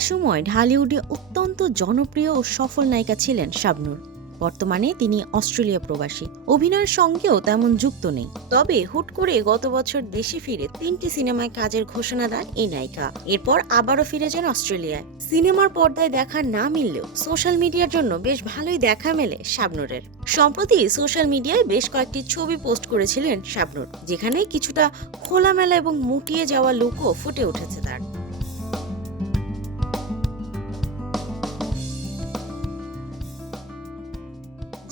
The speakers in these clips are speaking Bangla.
একসময় ঢালিউডে অত্যন্ত জনপ্রিয় ও সফল নায়িকা ছিলেন শাবনূর। বর্তমানে তিনি অস্ট্রেলিয়া প্রবাসী, অভিনয়ের সঙ্গেও তেমন যুক্ত নেই। তবে হুট করে গত বছর দেশে ফিরে 3টি সিনেমায় কাজের ঘোষণা দেন এই নায়িকা। এরপর আবারও ফিরে যান অস্ট্রেলিয়ায়। সিনেমার পর্দায় দেখা না মিললেও সোশ্যাল মিডিয়ার জন্য বেশ ভালোই দেখা মেলে শাবনূরের। সম্প্রতি সোশ্যাল মিডিয়ায় বেশ কয়েকটি ছবি পোস্ট করেছিলেন শাবনূর, যেখানে কিছুটা খোলামেলা এবং মুটিয়ে যাওয়া লুকও ফুটে উঠেছে তার।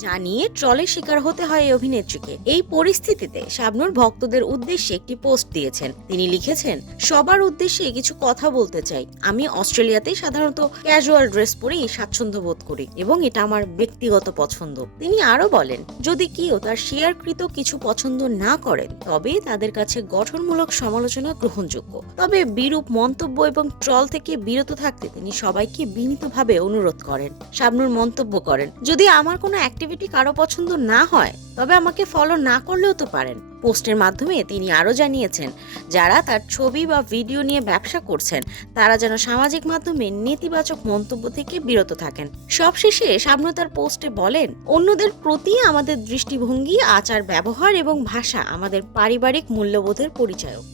জানিয়ে ট্রলের শিকার হতে হয় এই অভিনেত্রীকে। এই পরিস্থিতিতে শাবনূর ভক্তদের উদ্দেশ্যে একটি পোস্ট দিয়েছেন। তিনি লিখেছেন, সবার উদ্দেশ্যে কিছু কথা বলতে চাই। আমি অস্ট্রেলিয়াতে সাধারণত ক্যাজুয়াল ড্রেস পরেই স্বাচ্ছন্দ্য বোধ করি এবং এটা আমার ব্যক্তিগত পছন্দ। তিনি আরো বলেন, যদি কেউ তার শেয়ারকৃত কিছু পছন্দ না করেন তবে তাদের কাছে গঠনমূলক সমালোচনা গ্রহণযোগ্য। তবে বিরূপ মন্তব্য এবং ট্রল থেকে বিরত থাকতে তিনি সবাইকে বিনীতভাবে অনুরোধ করেন। শাবনূর মন্তব্য করেন, যদি আমার কোনো অ্যাক্টিভিটি কারো পছন্দ না হয় তবে আমাকে ফলো না করলেও তো পারেন। পোস্টের মাধ্যমে তিনি আরো জানিয়েছেন, যারা তার ছবি বা ভিডিও নিয়ে ব্যবসা করছেন তারা যেন সামাজিক মাধ্যমে নেতিবাচক মন্তব্য থেকে বিরত থাকেন। সবশেষে শাবনূর তার পোস্টে বলেন, অন্যদের প্রতি আমাদের দৃষ্টিভঙ্গি, আচার ব্যবহার এবং ভাষা আমাদের পারিবারিক মূল্যবোধের পরিচায়ক।